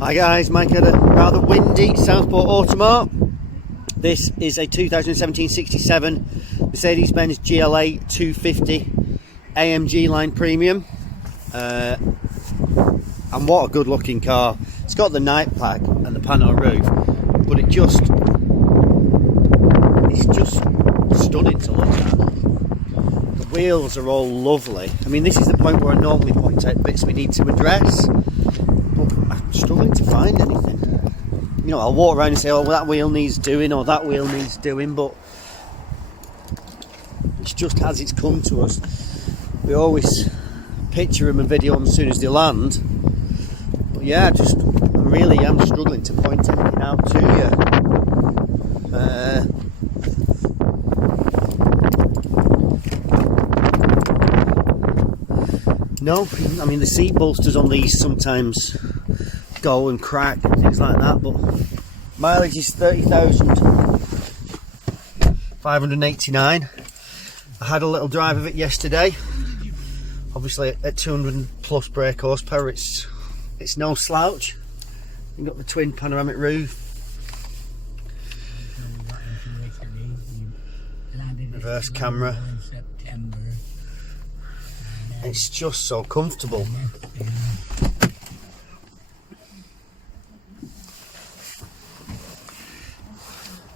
Hi guys, Mike at a rather windy Southport Automart. This is a 2017 67 Mercedes-Benz GLA250 AMG line premium, and what a good looking car. It's got the night pack and the pano roof, but it's just stunning to look at. The wheels are all lovely. I mean, this is the point where I normally point out bits we need to address, but I'm struggling to find anything. You know, I'll walk around and say, oh, well, that wheel needs doing, or that wheel needs doing, but it's just as it's come to us. We always picture them and video them as soon as they land, but yeah, I really am struggling to point anything out to you. No, I mean, the seat bolsters on these sometimes go and crack and things like that, but mileage is 30,589. I had a little drive of it yesterday. Obviously at 200 plus brake horsepower, it's no slouch. You've got the twin panoramic roof, reverse camera. It's just so comfortable.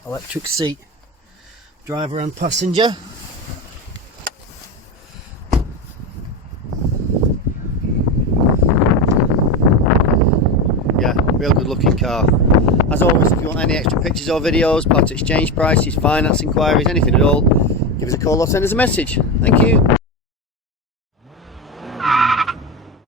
Electric seat, driver and passenger. Yeah, real good looking car. As always, if you want any extra pictures or videos, part exchange prices, finance inquiries, anything at all, give us a call or send us a message. Thank you.